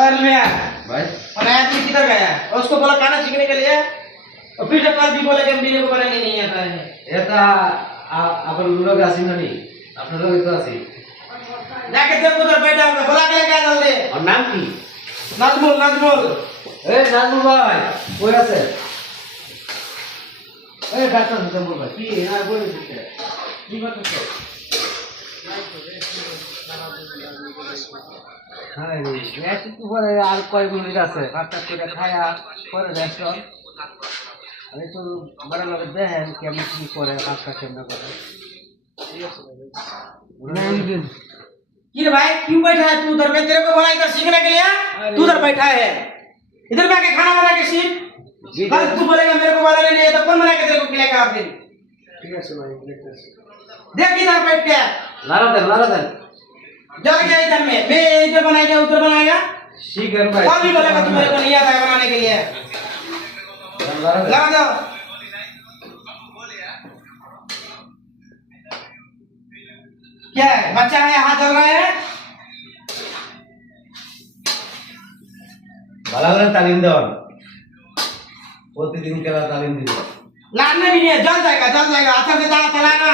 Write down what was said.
और मियां भाई और आदमी किधर गया है? उसको बोला खाना सीखने के लिए और फिर जब कल भी बोला कि मेरे को बनाने नहीं आता है। এটা আপনার লোক আসেন না নি আপনার লোক তো আছে जाके देख उधर बैठा होगा बोला के लेके आ जल्दी। আর নাম কি नाजमुल नाजमुल এই নাজমুল ভাই কই আছে এই ডাক্তার নাজমুল ভাই কি আর বলে দিতে কি করতেছ হ্যাঁ রে রেস্ট তো পরে আর কয় মিনিট আছে ভাতটা করে খায়া পরে রেস্ট আমি তো বড় লোক দেখেন কেমন কি করে ভাতটা কেমন করে नाम दिन ये भाई क्यों बैठा है तू उधर? मैं तेरे को बोला इधर सीखने के लिए तू उधर बैठा है। इधर में आके खाना बना के सीख। कल तू बोलेगा मेरे को बनाने नहीं है तो कौन बना के तेरे को खिलाएगा आप दिन? ठीक है भाई देख इधर बैठ के लारा दे जा गया इधर में मैं इधर बनाएगा उधर बनाएगा शिकर भाई कौन भी बोलेगा तू मेरे को नहीं आता है बनाने के लिए? लगा दो क्या है बच्चा है हाथ चल रहा है ভালো করে তালিম দেওয়ান প্রতিদিন খেলা তালিম দিবেন लाने भी नहीं है जल जाएगा अच्छा से चलाना